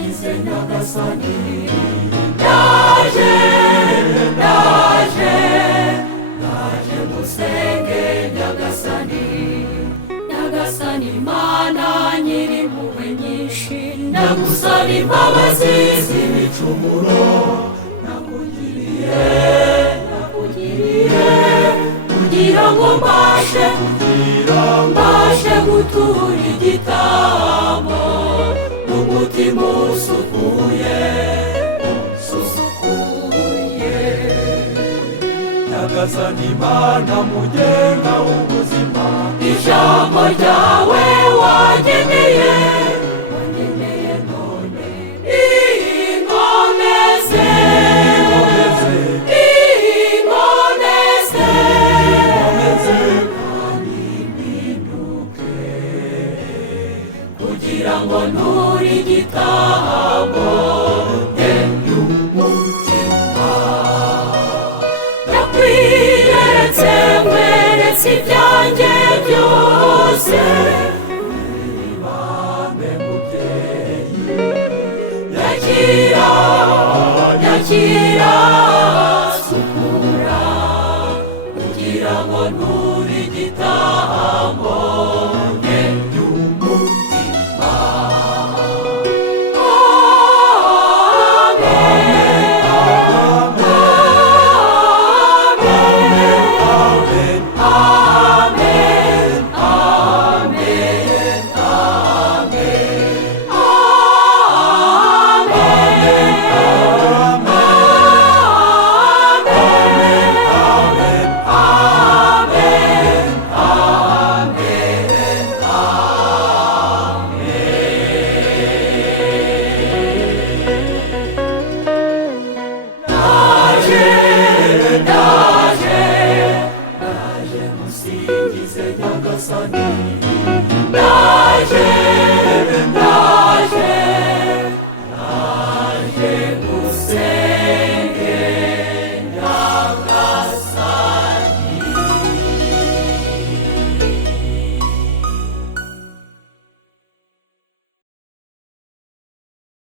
ngusingize nyagasani. Ndaje, ndaje, ndaje ngusenge nyagasani. Nyagasani Mana nyir'impuhwe nyinshi, ndagusaba imbabazi z'ibicumuro nakugiriye, kugira ngo mbashe gutura igitambo n'umutima usukuye. Nyagasani Mana mugenga w'ubuzima, ijambo ryawe wageneye none inkomeze, kandi mpinduke, kugira ngo nture igitambo y'umutima. Nakwiyeretse nkweretse ibyanjye byose, ibambe mubyeyi, nyakira, nyakira, sukura, kugira ngo nture igitambo y'umutima. Ndaje ngusingize nyagasani.